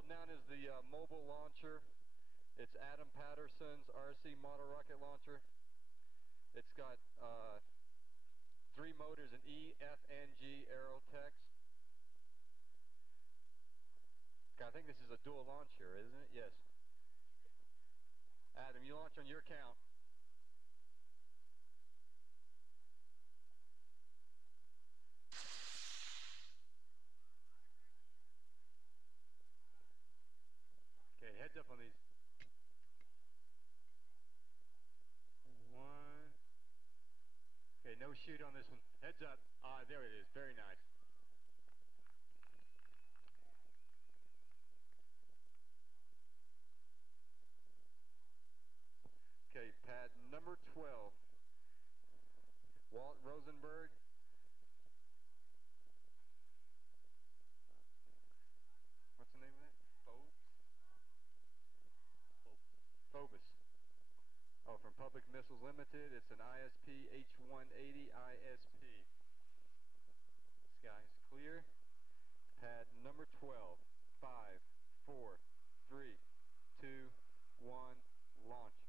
holding down is the mobile launcher. It's Adam Patterson's RC model rocket launcher. It's got 3 motors, an E, F, and G Aerotex. I think this is a dual launch here, isn't it? Yes. Adam, you launch on your count. Okay, heads up on these. 1. Okay, no shoot on this one. Heads up. Ah, there it is. Very nice. Okay, pad number 12. Walt Rosenberg. What's the name of that? Phobos. Oh, from Public Missiles Limited. It's an ISP H-180 ISP. Sky is clear. Pad number 12. 5, 4, 3, 2, 1, launch.